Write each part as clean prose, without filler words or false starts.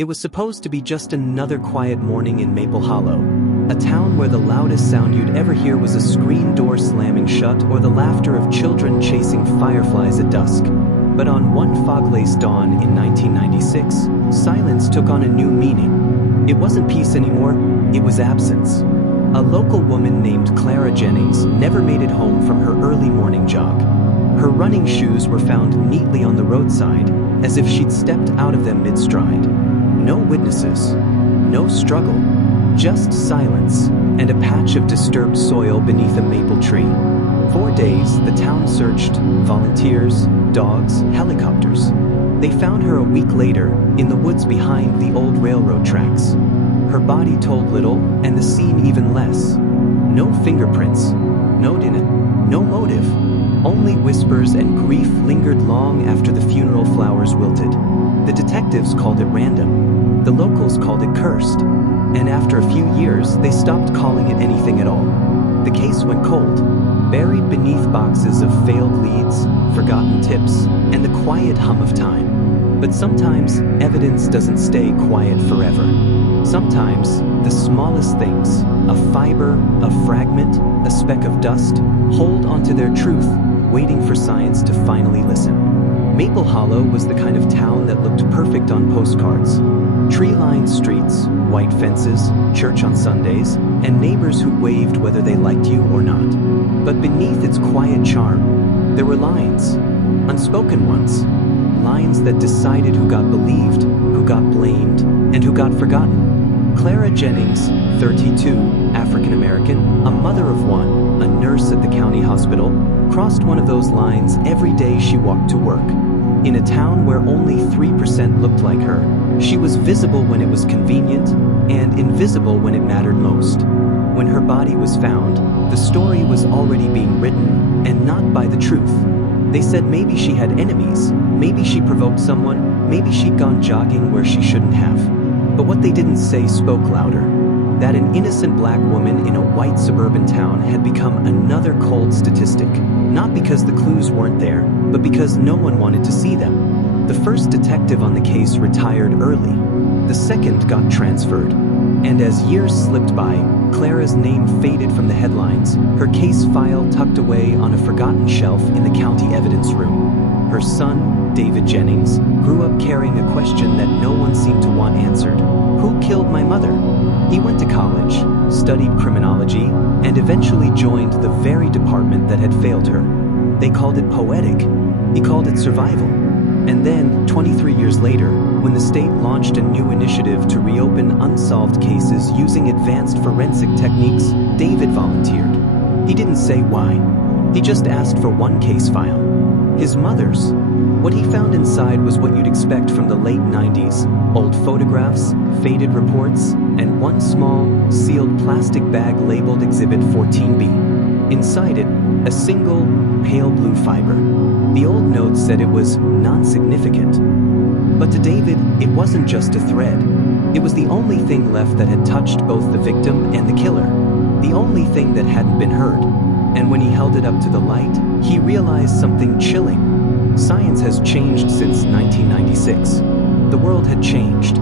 It was supposed to be just another quiet morning in Maple Hollow, a town where the loudest sound you'd ever hear was a screen door slamming shut or the laughter of children chasing fireflies at dusk. But on one fog-laced dawn in 1996, silence took on a new meaning. It wasn't peace anymore, it was absence. A local woman named Clara Jennings never made it home from her early morning jog. Her running shoes were found neatly on the roadside, as if she'd stepped out of them mid-stride. No witnesses, no struggle, just silence and a patch of disturbed soil beneath a maple tree. For days, the town searched, volunteers, dogs, helicopters. They found her a week later, in the woods behind the old railroad tracks. Her body told little, and the scene even less. No fingerprints, no DNA, no motive. Only whispers and grief lingered long after the funeral flowers wilted. The detectives called it random. The locals called it cursed. And after a few years, they stopped calling it anything at all. The case went cold, buried beneath boxes of failed leads, forgotten tips, and the quiet hum of time. But sometimes, evidence doesn't stay quiet forever. Sometimes, the smallest things, a fiber, a fragment, a speck of dust, hold onto their truth, waiting for science to finally listen. Maple Hollow was the kind of town that looked perfect on postcards. Tree-lined streets, white fences, church on Sundays, and neighbors who waved whether they liked you or not. But beneath its quiet charm, there were lines, unspoken ones, lines that decided who got believed, who got blamed, and who got forgotten. Clara Jennings, 32, African-American, a mother of one, a nurse at the county hospital, crossed one of those lines every day she walked to work. In a town where only 3% looked like her, she was visible when it was convenient and invisible when it mattered most. When her body was found, the story was already being written, and not by the truth. They said maybe she had enemies, maybe she provoked someone, maybe she'd gone jogging where she shouldn't have. But what they didn't say spoke louder. That an innocent black woman in a white suburban town had become another cold statistic, not because the clues weren't there, but because no one wanted to see them. The first detective on the case retired early. The second got transferred. And as years slipped by, Clara's name faded from the headlines, her case file tucked away on a forgotten shelf in the county evidence room. Her son, David Jennings, grew up carrying a question that no one seemed to want answered. Who killed my mother? He went to college, studied criminology, and eventually joined the very department that had failed her. They called it poetic. He called it survival. And then, 23 years later, when the state launched a new initiative to reopen unsolved cases using advanced forensic techniques, David volunteered. He didn't say why. He just asked for one case file. His mother's. What he found inside was what you'd expect from the late 90s. Old photographs, faded reports, and one small, sealed plastic bag labeled Exhibit 14B. Inside it, a single, pale blue fiber. The old notes said it was non-significant. But to David, it wasn't just a thread. It was the only thing left that had touched both the victim and the killer. The only thing that hadn't been heard. And when he held it up to the light, he realized something chilling. Science has changed since 1996. The world had changed.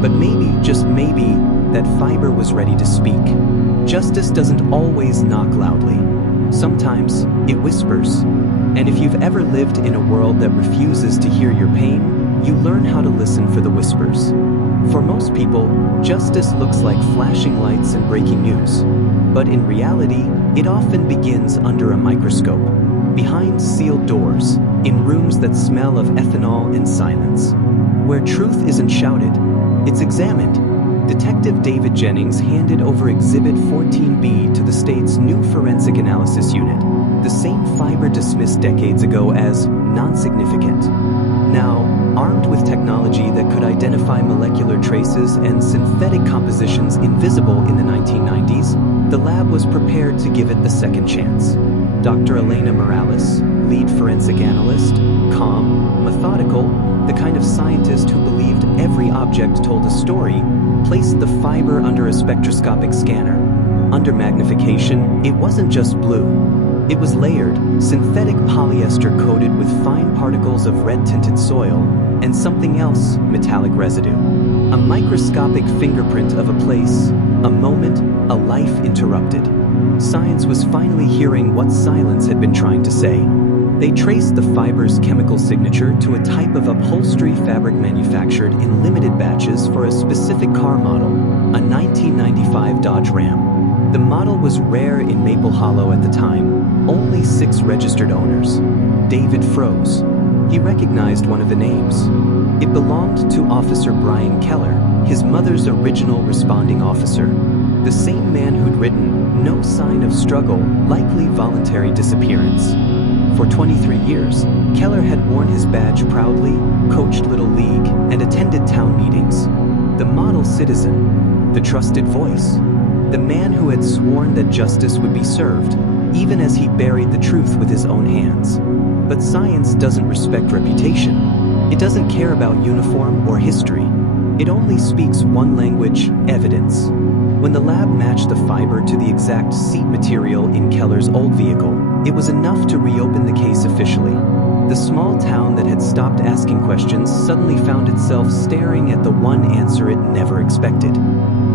But maybe, just maybe, that fiber was ready to speak. Justice doesn't always knock loudly. Sometimes, it whispers. And if you've ever lived in a world that refuses to hear your pain, you learn how to listen for the whispers. For most people, justice looks like flashing lights and breaking news. But in reality, it often begins under a microscope, behind sealed doors, in rooms that smell of ethanol and silence. Where truth isn't shouted, it's examined. Detective David Jennings handed over Exhibit 14B to the state's new forensic analysis unit, the same fiber dismissed decades ago as non-significant. Now, armed with technology that could identify molecular traces and synthetic compositions invisible in the 1990s, the lab was prepared to give it a second chance. Dr. Elena Morales, lead forensic analyst, calm, methodical, the kind of scientist who believed every object told a story, placed the fiber under a spectroscopic scanner. Under magnification, it wasn't just blue. It was layered, synthetic polyester coated with fine particles of red-tinted soil, and something else, metallic residue. A microscopic fingerprint of a place, a moment, a life interrupted. Science was finally hearing what silence had been trying to say. They traced the fiber's chemical signature to a type of upholstery fabric manufactured in limited batches for a specific car model, a 1995 Dodge Ram. The model was rare in Maple Hollow at the time, only 6 registered owners. David froze. He recognized one of the names. It belonged to Officer Brian Keller, his mother's original responding officer. The same man who'd written, "No sign of struggle, likely voluntary disappearance." For 23 years, Keller had worn his badge proudly, coached Little League, and attended town meetings. The model citizen, the trusted voice, the man who had sworn that justice would be served, even as he buried the truth with his own hands. But science doesn't respect reputation. It doesn't care about uniform or history. It only speaks one language: evidence. When the lab matched the fiber to the exact seat material in Keller's old vehicle, it was enough to reopen the case officially. The small town that had stopped asking questions suddenly found itself staring at the one answer it never expected.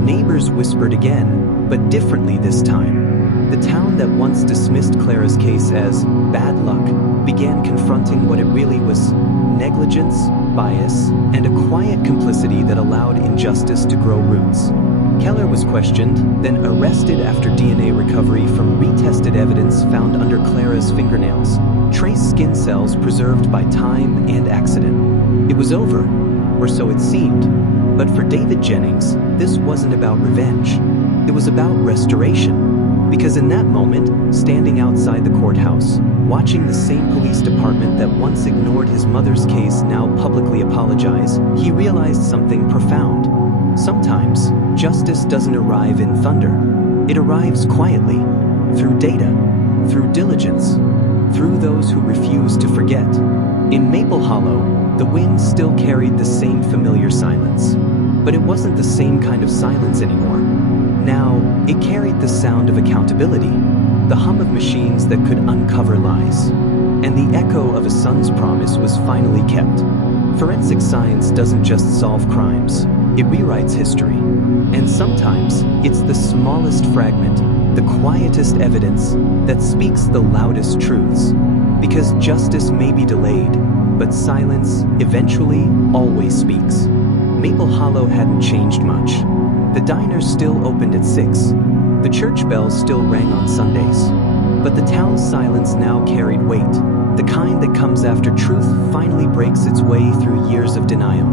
Neighbors whispered again, but differently this time. The town that once dismissed Clara's case as bad luck began confronting what it really was: negligence, bias, and a quiet complicity that allowed injustice to grow roots. Keller was questioned, then arrested after DNA recovery from retested evidence found under Clara's fingernails, trace skin cells preserved by time and accident. It was over, or so it seemed. But for David Jennings, this wasn't about revenge. It was about restoration. Because in that moment, standing outside the courthouse, watching the same police department that once ignored his mother's case now publicly apologize, he realized something profound. Sometimes, justice doesn't arrive in thunder. It arrives quietly, through data, through diligence, through those who refuse to forget. In Maple Hollow, the wind still carried the same familiar silence. But it wasn't the same kind of silence anymore. Now, it carried the sound of accountability, the hum of machines that could uncover lies. And the echo of a son's promise was finally kept. Forensic science doesn't just solve crimes, it rewrites history. And sometimes, it's the smallest fragment, the quietest evidence, that speaks the loudest truths. Because justice may be delayed, but silence, eventually, always speaks. Maple Hollow hadn't changed much. The diner still opened at 6. The church bells still rang on Sundays. But the town's silence now carried weight, the kind that comes after truth finally breaks its way through years of denial.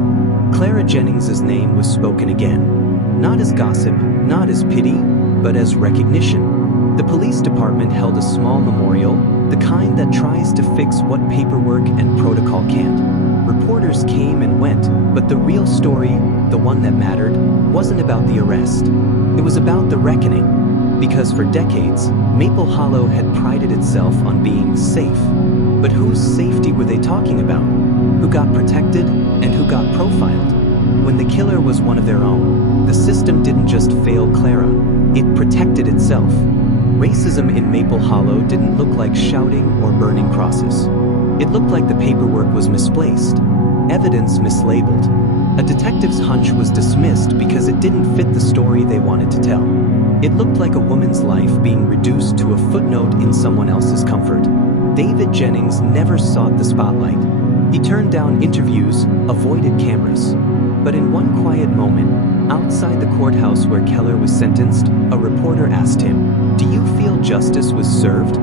Clara Jennings' name was spoken again. Not as gossip, not as pity, but as recognition. The police department held a small memorial, the kind that tries to fix what paperwork and protocol can't. Reporters came and went, but the real story, the one that mattered, wasn't about the arrest. It was about the reckoning. Because for decades, Maple Hollow had prided itself on being safe. But whose safety were they talking about? Who got protected and who got profiled? When the killer was one of their own, the system didn't just fail Clara, it protected itself. Racism in Maple Hollow didn't look like shouting or burning crosses. It looked like the paperwork was misplaced, evidence mislabeled. A detective's hunch was dismissed because it didn't fit the story they wanted to tell. It looked like a woman's life being reduced to a footnote in someone else's comfort. David Jennings never sought the spotlight. He turned down interviews, avoided cameras. But in one quiet moment, outside the courthouse where Keller was sentenced, a reporter asked him, "Do you feel justice was served?"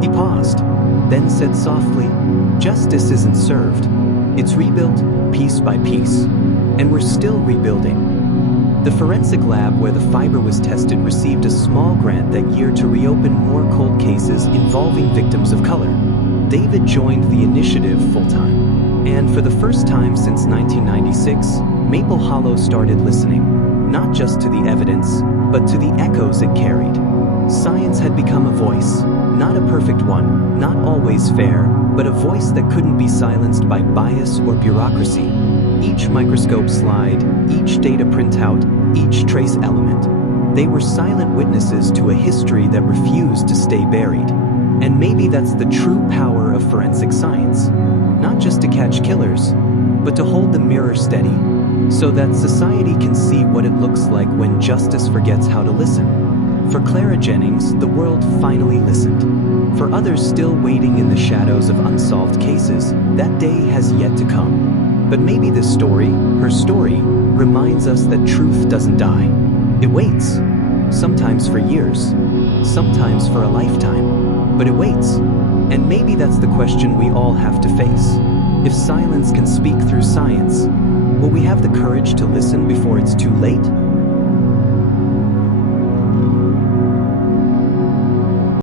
He paused, then said softly, "Justice isn't served. It's rebuilt, piece by piece. And we're still rebuilding." The forensic lab where the fiber was tested received a small grant that year to reopen more cold cases involving victims of color. David joined the initiative full-time. And for the first time since 1996, Maple Hollow started listening, not just to the evidence, but to the echoes it carried. Science had become a voice, not a perfect one, not always fair, but a voice that couldn't be silenced by bias or bureaucracy. Each microscope slide, each data printout, each trace element. They were silent witnesses to a history that refused to stay buried. And maybe that's the true power of forensic science. Not just to catch killers, but to hold the mirror steady, so that society can see what it looks like when justice forgets how to listen. For Clara Jennings, the world finally listened. For others still waiting in the shadows of unsolved cases, that day has yet to come. But maybe this story, her story, reminds us that truth doesn't die. It waits. Sometimes for years, sometimes for a lifetime, but it waits. And maybe that's the question we all have to face. If silence can speak through science, will we have the courage to listen before it's too late?